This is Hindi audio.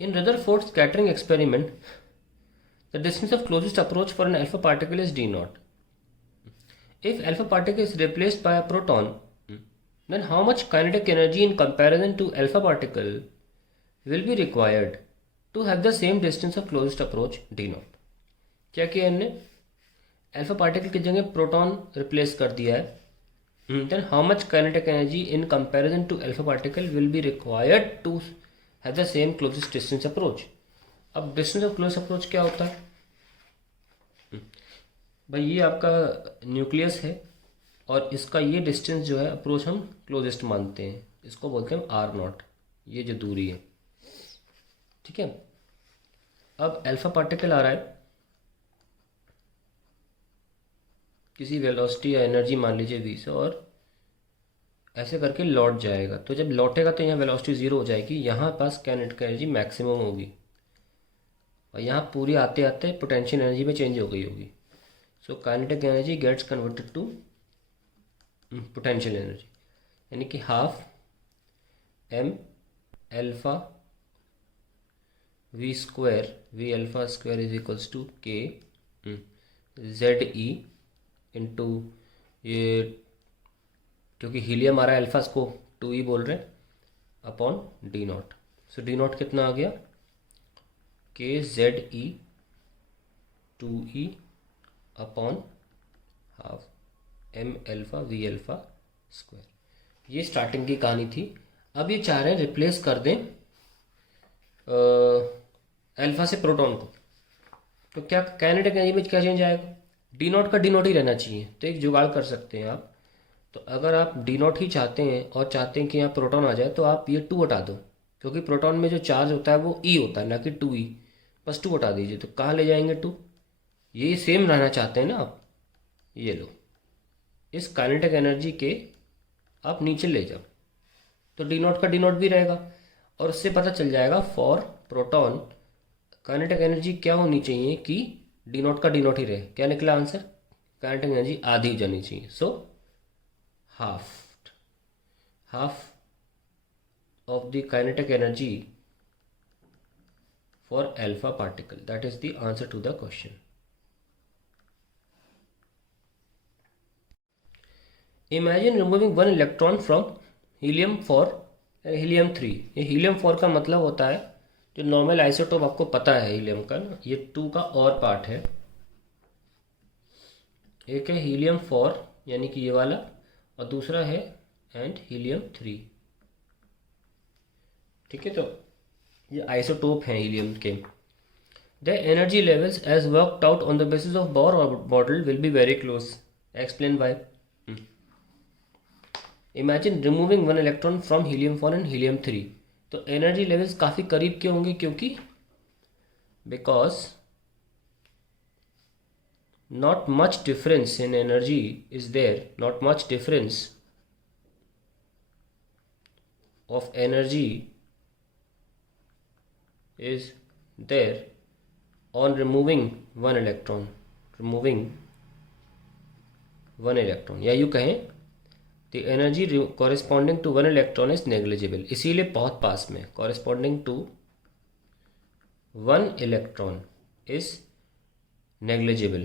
In Rutherford's scattering experiment, the distance of closest approach for an alpha particle is d naught. If alpha particle is replaced by a proton, then how much kinetic energy in comparison to alpha particle will be required to have the same distance of closest approach d naught? क्या किया इनने? अल्फा पार्टिकल की जगह प्रोटॉन रिप्लेस कर दिया है. Then how much kinetic energy in comparison to alpha particle will be required to have the same closest distance approach. अब डिस्टेंस ऑफ क्लोज अप्रोच क्या होता है भाई? ये आपका न्यूक्लियस है और इसका ये डिस्टेंस जो है अप्रोच हम क्लोजेस्ट मानते हैं. इसको बोलते हैं आर नॉट, ये जो दूरी है. ठीक है. अब अल्फा पार्टिकल आ रहा है किसी वेलोसिटी या एनर्जी मान लीजिए v से, और ऐसे करके लौट जाएगा. तो जब लौटेगा तो यहाँ वेलोसिटी ज़ीरो हो जाएगी, यहाँ पास काइनेटिक एनर्जी मैक्सिमम होगी और यहाँ पूरी आते आते पोटेंशियल एनर्जी में चेंज हो गई होगी. So kinetic energy gets converted to potential energy, यानी कि half m alpha v square, v alpha square is equals to k z e into ये, क्योंकि हीलियम आ रहा है अल्फा को 2e बोल रहे हैं, upon D not. So D not कितना आ गया? के जेड ई 2e upon half m alpha v alpha square. ये स्टार्टिंग की कहानी थी. अब ये चाह रहे हैं रिप्लेस कर दें अल्फा से प्रोटॉन को. तो क्या काइनेटिक एनर्जी में क्या चेंज आएगा? डी नॉट का डी नॉट ही रहना चाहिए. तो एक जुगाड़ कर सकते हैं आप. तो अगर आप डी नॉट ही चाहते हैं और चाहते हैं कि यहाँ प्रोटॉन आ जाए, तो आप ये 2 हटा दो, क्योंकि प्रोटॉन में जो चार्ज होता है वो ई होता है, ना कि 2e. बस 2 हटा दीजिए. तो कहाँ ले जाएंगे 2? ये सेम रहना चाहते हैं ना आप. ये लो, इस काइनेटिक एनर्जी के आप नीचे ले जाओ, तो डी नॉट का डी नॉट भी रहेगा. और उससे पता चल जाएगा फॉर प्रोटॉन काइनेटिक एनर्जी क्या होनी चाहिए कि डी नॉट का डी नॉट ही रहे. क्या निकला आंसर? काइनेटिक एनर्जी आधी हो जानी चाहिए. So half of the kinetic energy for alpha particle. That is the answer to the question. Imagine removing 1 electron from helium 4 helium 3. ये हीलियम 4 का मतलब होता है जो नॉर्मल आइसोटोप आपको पता है हीलियम का ना, ये 2 का और पार्ट है. एक है हीलियम 4 यानी कि ये वाला, और दूसरा है एंड हीलियम 3. ठीक है. तो ये आइसोटोप हैं हीलियम के. The energy levels as worked out on the basis of Bohr model will be very close. Explain why. Imagine removing 1 electron from helium 4 and helium 3. तो एनर्जी लेवल्स काफ़ी करीब के होंगे, क्योंकि because not much difference in energy is there, not much difference of energy is there on removing 1 electron. Removing 1 electron, या यूँ कहें the energy corresponding to 1 electron is negligible. इसीलिए बहुत पास में. corresponding to 1 electron is negligible.